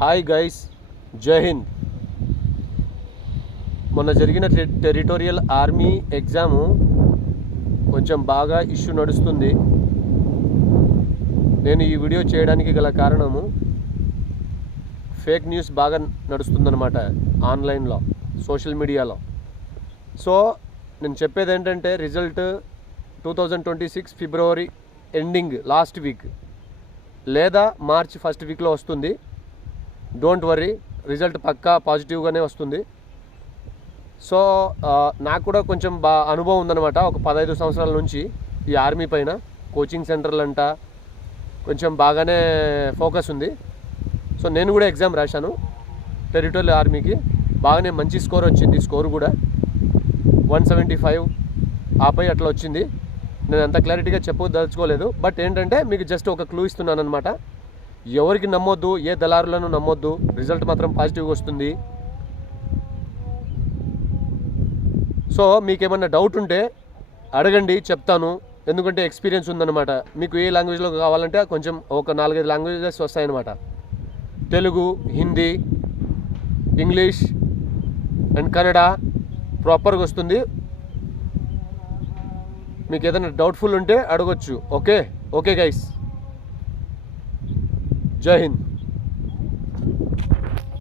Hi guys, జై హింద్. మొన్న జరిగిన టెరిటోరియల్ ఆర్మీ ఎగ్జాము కొంచెం బాగా ఇష్యూ నడుస్తుంది. నేను ఈ వీడియో చేయడానికి గల కారణము ఫేక్ న్యూస్ బాగా నడుస్తుందన్నమాట ఆన్లైన్లో, సోషల్ మీడియాలో. సో నేను చెప్పేది ఏంటంటే, రిజల్ట్ 2026 ఫిబ్రవరి ఎండింగ్ లాస్ట్ వీక్ లేదా మార్చ్ ఫస్ట్ వీక్లో వస్తుంది. డోంట్ వర్రీ, రిజల్ట్ పక్కా పాజిటివ్గానే వస్తుంది. సో నాకు కూడా కొంచెం అనుభవం ఉందన్నమాట. ఒక 15 సంవత్సరాల నుంచి ఈ ఆర్మీ పైన కోచింగ్ సెంటర్లు అంట కొంచెం బాగానే ఫోకస్ ఉంది. సో నేను కూడా ఎగ్జామ్ రాశాను టెరిటోరియల్ ఆర్మీకి. బాగానే మంచి స్కోర్ వచ్చింది. స్కోర్ కూడా 175 ఆపై అట్లా వచ్చింది. నేను అంత క్లారిటీగా చెప్పదలుచుకోలేదు. బట్ ఏంటంటే మీకు జస్ట్ ఒక క్లూ ఇస్తున్నాను అనమాట. ఎవరికి నమ్మొద్దు, ఏ దళారులను నమ్మొద్దు. రిజల్ట్ మాత్రం పాజిటివ్గా వస్తుంది. సో మీకేమన్నా డౌట్ ఉంటే అడగండి, చెప్తాను. ఎందుకంటే ఎక్స్పీరియన్స్ ఉందన్నమాట. మీకు ఏ లాంగ్వేజ్లో కావాలంటే కొంచెం ఒక 4-5 లాంగ్వేజెస్ వస్తాయన్నమాట. తెలుగు, హిందీ, ఇంగ్లీష్ అండ్ కన్నడ ప్రాపర్గా వస్తుంది. మీకు ఏదైనా డౌట్ఫుల్ ఉంటే అడగొచ్చు. ఓకే గైస్, జై హింద్.